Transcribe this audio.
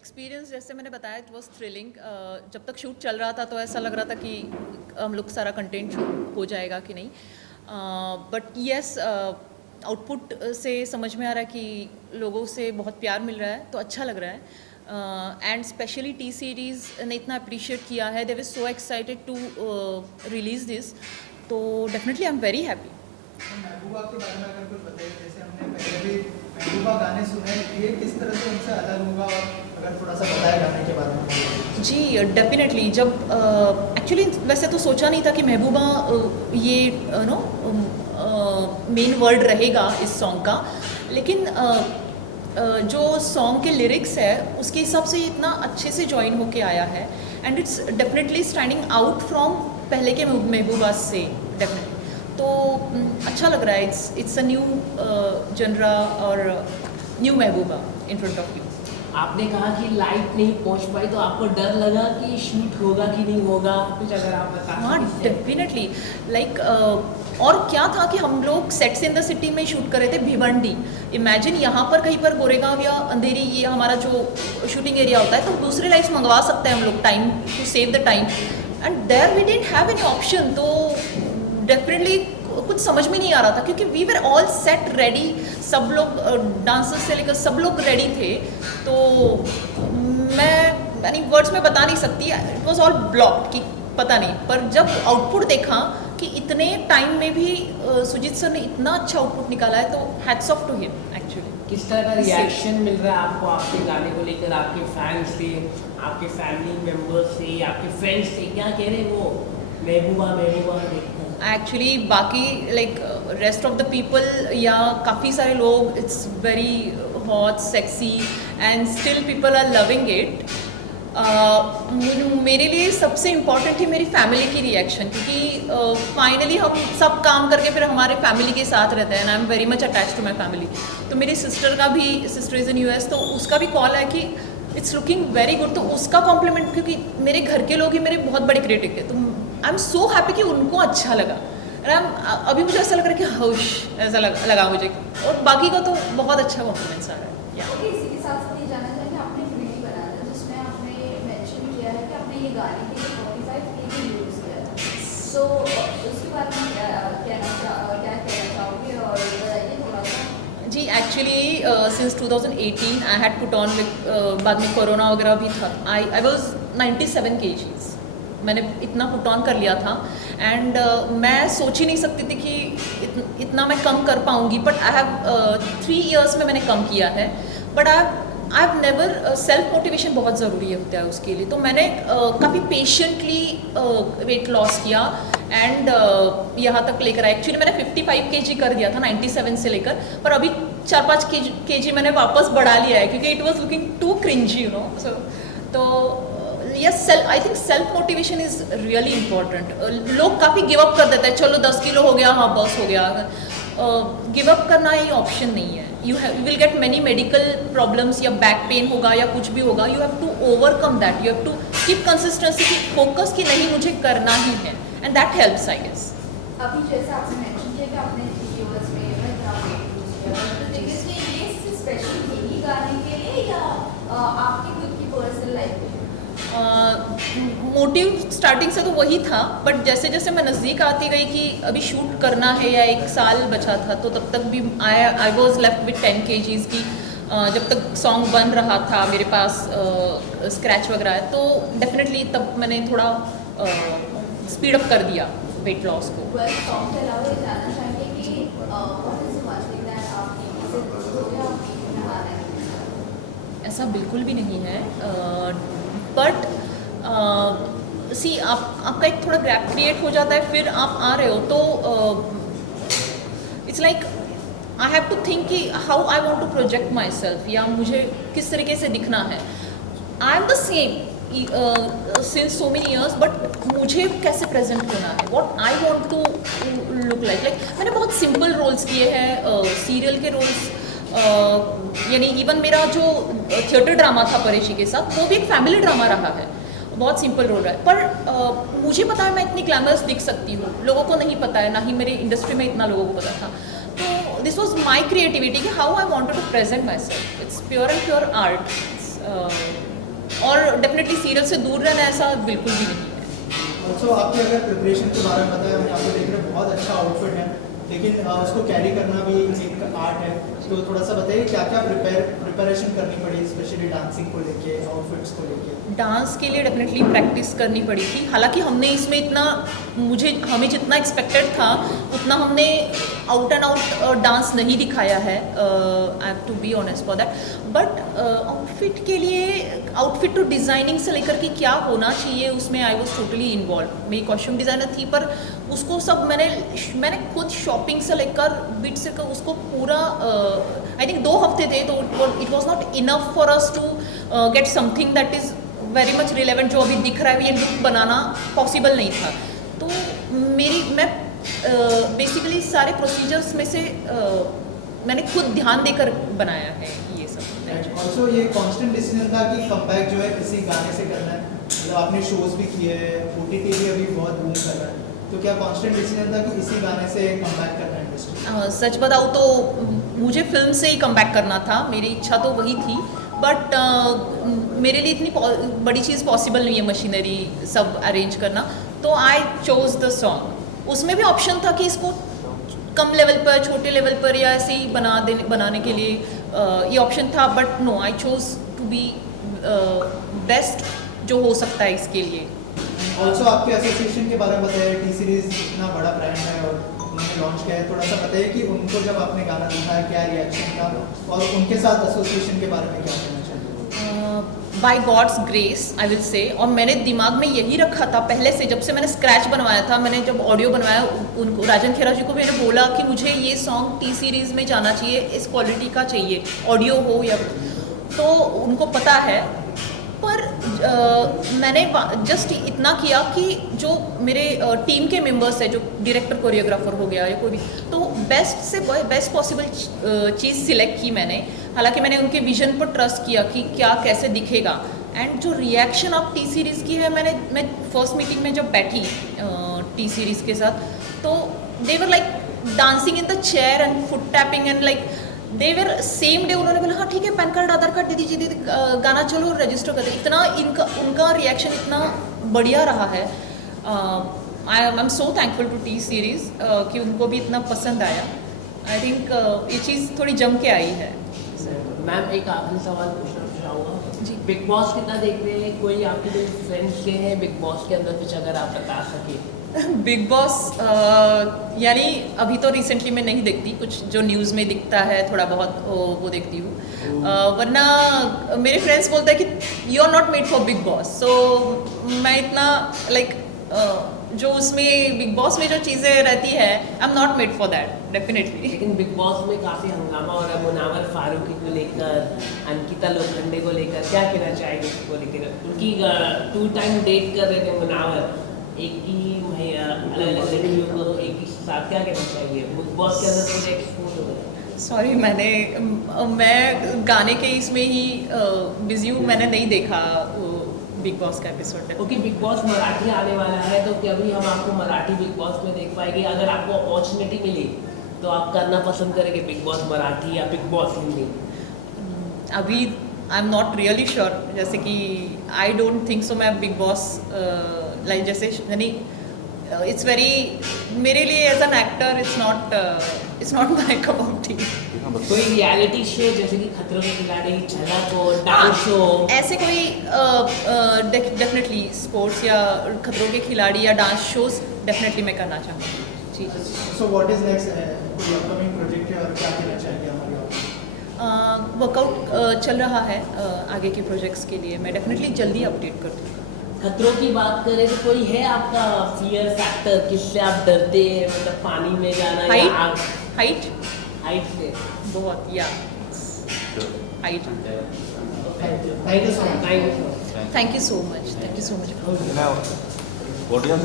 Experience जैसे मैंने बताया इट वॉज थ्रिलिंग। जब तक शूट चल रहा था तो ऐसा लग रहा था कि हम लोग सारा कंटेंट शूट हो जाएगा कि नहीं, बट येस आउटपुट से समझ में आ रहा है कि लोगों से बहुत प्यार मिल रहा है, तो अच्छा लग रहा है। एंड स्पेशली टी सीरीज़ ने इतना अप्रिशिएट किया है, they were so excited to release this, तो definitely I am very happy. Mehbooba के बारे में अगर कुछ बताइए, जैसे हमने पहले भी महबूबा गाने सुने, ये किस तरह से उनसे अलग होगा, और अगर थोड़ा सा बताए गाने के बारे में। जी डेफिनेटली, जब एक्चुअली वैसे तो सोचा नहीं था कि महबूबा ये नो मेन वर्ड रहेगा इस सॉन्ग का, लेकिन जो सॉन्ग के लिरिक्स है उसके हिसाब से इतना अच्छे से जॉइन होके आया है, and it's definitely standing out from पहले के महबूबा से डेफिनेटली, तो अच्छा लग रहा है। इट्स अ न्यू जनरा और new Mehbooba in front of you. आपने कहा कि लाइट नहीं पहुंच पाई, तो आपको डर लगा कि शूट होगा कि नहीं होगा, कुछ अगर आप बता। हाँ डेफिनेटली, लाइक और क्या था कि हम लोग सेट्स इन द सिटी में शूट कर रहे थे भिवंडी। इमेजिन यहाँ पर कहीं पर गोरेगांव या अंधेरी ये हमारा जो शूटिंग एरिया होता है, तो दूसरे लाइट्स मंगवा सकते हैं हम लोग time to save the time, and there we didn't have any option. तो डेफिनेटली कुछ समझ में नहीं आ रहा था, क्योंकि we were all set ready, सब लोग डांसर्स से लेकर सब लोग रेडी थे, तो मैं यानी वर्ड्स में बता नहीं सकती, इट वॉज ऑल ब्लॉक्ड कि पता नहीं। पर जब आउटपुट देखा कि इतने टाइम में भी सुजीत सर ने इतना अच्छा आउटपुट निकाला है, तो hats off to him actually. किस तरह का रिएक्शन मिल रहा है आपको आपके गाने को लेकर, आपके फैंस से, आपके फैमिली मेम्बर्स से, आपके फ्रेंड्स से, क्या कह रहे हैं वो महबूबा महबूबा देखकर? एक्चुअली बाकी like rest of the people या काफ़ी सारे लोग, it's very hot sexy and still people are loving it. मेरे लिए सबसे इम्पॉर्टेंट है मेरी फैमिली की रिएक्शन, क्योंकि फाइनली हम सब काम करके फिर हमारे फैमिली के साथ रहते हैं, and I am very much attach to my family. तो मेरी सिस्टर का भी, सिस्टर इज़ इन यूएस, तो उसका भी कॉल है कि इट्स लुकिंग वेरी गुड, तो उसका कॉम्प्लीमेंट, क्योंकि मेरे घर के लोग ही मेरे बहुत बड़े क्रिटिक है, तो आई एम सो हैप्पी कि उनको अच्छा लगा। अभी मुझे ऐसा लग रहा है कि हौश ऐसा लगा मुझे, और बाकी का तो बहुत अच्छा कॉम्प्लीमेंट्स आ रहा है। इसी के साथ साथ ये जानना चाहिए, आपने एक वीडियो बनाया था जिसमें आपने मेंशन किया है कि आपने ये गाने के लिए 45 kg यूज़ किया था, तो उसके बारे में क्या कहना चाहोगे, और बताइए थोड़ा सा। जी actually since 2018 I had put on with, बाद में कोरोना वगैरह भी था, आई वॉज 97 kgs, मैंने इतना पुट ऑन कर लिया था, एंड मैं सोच ही नहीं सकती थी कि इतना मैं कम कर पाऊँगी, बट आई हैव 3 years में मैंने कम किया है, but I have never, self motivation बहुत ज़रूरी होता है उसके लिए, तो मैंने काफ़ी पेशेंटली वेट लॉस किया, एंड यहाँ तक लेकर आया। एक्चुअली मैंने 55 kg कर दिया था 97 से लेकर, पर अभी 4-5 kg मैंने वापस बढ़ा लिया है, क्योंकि it was looking too cringy you know. So तो yes, I think self motivation is really important. लोग काफ़ी गिव अप कर देते हैं, चलो 10 किलो हो गया, हाँ बस हो गया। गिव अप करना ये ऑप्शन नहीं है, you will get many medical problems, या बैक पेन होगा या कुछ भी होगा, you have to overcome that, you have to keep consistency, की फोकस कि नहीं मुझे करना ही है, and that helps I guess. अभी जैसे आपने मेंशन किया कि आपने यूएस में ये स्पेशल यही गाने के लिए या आपकी खुद की पर्सनल लाइफ में? मोटिव स्टार्टिंग से तो वही था, बट जैसे जैसे मैं नज़दीक आती गई कि अभी शूट करना है या 1 साल बचा था, तो तब तक भी I was left with 10 kgs की, जब तक सॉन्ग बन रहा था मेरे पास स्क्रैच वगैरह है, तो डेफिनेटली तब मैंने थोड़ा स्पीड अप कर दिया वेट लॉस को। सॉन्ग के अलावा ये जानना चाहेंगे कि what is the one thing that आप टीवी से खुश हो या आप टीवी में आ रहे हैं? ऐसा बिल्कुल भी नहीं है, बट सी आपका एक थोड़ा गैप क्रिएट हो जाता है, फिर आप आ रहे हो, तो it's like I have to think कि how I want to project myself, या मुझे किस तरीके से दिखना है। I am the same since so many years, but मुझे कैसे प्रेजेंट होना है, what I want to look like मैंने बहुत सिंपल रोल्स किए हैं, सीरियल के रोल्स, यानी इवन मेरा जो थिएटर ड्रामा था परेशी के साथ, वो भी एक फैमिली ड्रामा रहा है, बहुत सिंपल रोल रहा है, पर मुझे पता है मैं इतनी ग्लैमरस दिख सकती हूँ, लोगों को नहीं पता है, ना ही मेरे इंडस्ट्री में इतना लोगों को पता था, तो दिस वॉज माई क्रिएटिविटी कि how I wanted to present myself, it's pure and pure art. और डेफिनेटली सीरियल से दूर रहना ऐसा बिल्कुल भी नहीं है। ऑल्सो आपके अगर प्रिपरेशन के बारे में बताया, हम आपको देख रहे हैं बहुत अच्छा आउटफिट है, लेकिन उसको कैरी करना भी एक आर्ट है। तो थोड़ा सा बताइए क्या क्या प्रिपरेशन करनी पड़ी, स्पेशली डांसिंग को लेके, आउटफिट्स को लेके। डांस के लिए डेफिनेटली प्रैक्टिस करनी पड़ी थी। हालांकि हमने इसमें इतना हमें जितना एक्सपेक्टेड था उतना हमने आउट एंड आउट डांस नहीं दिखाया है, I have to be honest for that. But outfit के लिए, आउटफिट टू डिज़ाइनिंग से लेकर के क्या होना चाहिए उसमें आई वॉज टोटली इन्वॉल्व। मेरी कॉस्ट्यूम डिज़ाइनर थी, पर उसको सब मैंने खुद शॉपिंग से लेकर बिट से उसको पूरा आई थिंक 2 हफ्ते थे, तो it was not enough for us to get something that is very much relevant. जो अभी दिख रहा है ये लुक बनाना पॉसिबल नहीं था। तो मैं बेसिकली सारे प्रोसीजर्स में से मैंने खुद ध्यान देकर बनाया है ये सब। ऑल्सो ये कांस्टेंट डिसीजन था कि कमबैक जो है किसी गाने से करना है, मतलब आपने शोज भी किए हैं, OTT भी अभी बहुत बूम कर रहा है, तो क्या कांस्टेंट डिसीजन था कि इसी गाने से कमबैक करना है इंडस्ट्री? सच बताऊँ तो मुझे फिल्म से ही कमबैक करना था, मेरी इच्छा तो वही थी। बट मेरे लिए इतनी बड़ी चीज़ पॉसिबल नहीं है मशीनरी सब अरेंज करना, तो आई चोज द सॉन्ग। उसमें भी ऑप्शन था कि इसको कम लेवल पर, छोटे लेवल पर या ऐसे ही बनाने के लिए ये ऑप्शन था, but no, I chose to be best जो हो सकता है इसके लिए। ऑल्सो आपके एसोसिएशन के बारे में बताइए, टी सीरीज इतना बड़ा ब्रांड है और उन्होंने लॉन्च किया है, थोड़ा सा बताइए कि उनको जब आपने गाना दिखाया क्या रिएक्शन था, और उनके साथ एसोसिएशन के बारे में क्या कहना चाहिए? By God's grace I will say. और मैंने दिमाग में यही रखा था पहले से, जब से मैंने स्क्रैच बनवाया था, मैंने जब ऑडियो बनवाया उनको, राजन खेरा जी को मैंने बोला कि मुझे ये सॉन्ग टी सीरीज़ में जाना चाहिए, इस क्वालिटी का चाहिए, ऑडियो हो या, तो उनको पता है। पर मैंने जस्ट इतना किया कि जो मेरे टीम के मेंबर्स है, जो डायरेक्टर कोरियोग्राफर हो गया या कोई भी, तो बेस्ट से बेस्ट पॉसिबल चीज़ सिलेक्ट की मैंने। हालांकि मैंने उनके विजन पर ट्रस्ट किया कि क्या कैसे दिखेगा। एंड जो रिएक्शन ऑफ टी सीरीज़ की है, मैं फर्स्ट मीटिंग में जब बैठी टी सीरीज़ के साथ, तो they were like dancing in the chair and foot tapping and like they were same day. उन्होंने बोला हाँ ठीक है, पैन कार्ड आधार कार्ड दे दीजिए, गाना चलो रजिस्टर कर दे। इतना उनका रिएक्शन इतना बढ़िया रहा है। I am so thankful to T Series कि उनको भी इतना पसंद आया। आई थिंक ये चीज़ थोड़ी जम के आई है। मैम एक आखिरी सवाल पूछना चाहूँगा जी। बिग बॉस कितना देख रहे हैं? कोई आपके जो फ्रेंड्स के हैं बिग बॉस के अंदर, कुछ अगर आप बता सके। बिग बॉस यानी अभी तो रिसेंटली मैं नहीं देखती, कुछ जो न्यूज़ में दिखता है थोड़ा बहुत वो देखती हूँ। वरना मेरे फ्रेंड्स बोलते हैं कि you are not made for Bigg Boss. So मैं इतना लाइक जो उसमें बिग बॉस में जो चीज़ें रहती है, I am not made for that definitely. लेकिन बिग बॉस में काफ़ी हंगामा हो रहा है, मुनावर फारूकी को लेकर, अंकिता लोखंडे को लेकर, क्या कहना चाहेंगे इसको लेकर? उनकी 2 टाइम डेट कर रहे थे मुनावर, एक ही अलग अलग लड़कियों को एक ही साथ, क्या कहना चाहिए? बिग बॉस के अंदर पूरे एक्सपोज हो गए। सॉरी, मैं गाने के इसमें ही बिजी हूँ, मैंने नहीं देखा बिग बॉस का एपिसोड। क्योंकि बिग बॉस मराठी आने वाला है, तो कभी हम आपको मराठी बिग बॉस में देख पाएंगे? अगर आपको अपॉर्चुनिटी मिली तो आप करना पसंद करेंगे बिग बॉस मराठी या बिग बॉस हिंदी? अभी I am not really sure, जैसे कि आई डोंट थिंक सो मैं बिग बॉस लाइक जैसे यानी इट्स वेरी, मेरे लिए as an actor it's not my cup of tea. कोई रियलिटी शो जैसे कि खतरों के खिलाड़ी, झलक हो, डांस शो, ऐसे कोई डेफिनेटली स्पोर्ट्स या खतरों के खिलाड़ी या डांस शोज डेफिनेटली मैं करना चाहूँगी जी। सो व्हाट इज नेक्स्ट, कोई अपकमिंग प्रोजेक्ट है और क्या कहना चाहेंगे हमारे ऑडियंस? वर्कआउट चल रहा है आगे के प्रोजेक्ट्स के लिए, मैं डेफिनेटली जल्दी अपडेट कर दूँगी। खतरों की बात करें तो कोई है आपका फियर फैक्टर, किससे आप डरते हैं? मतलब पानी में जाना या आग? हाइट से बहुत, या height. Thank you so much. Thank you. Thank you so much, thank you so much. Audience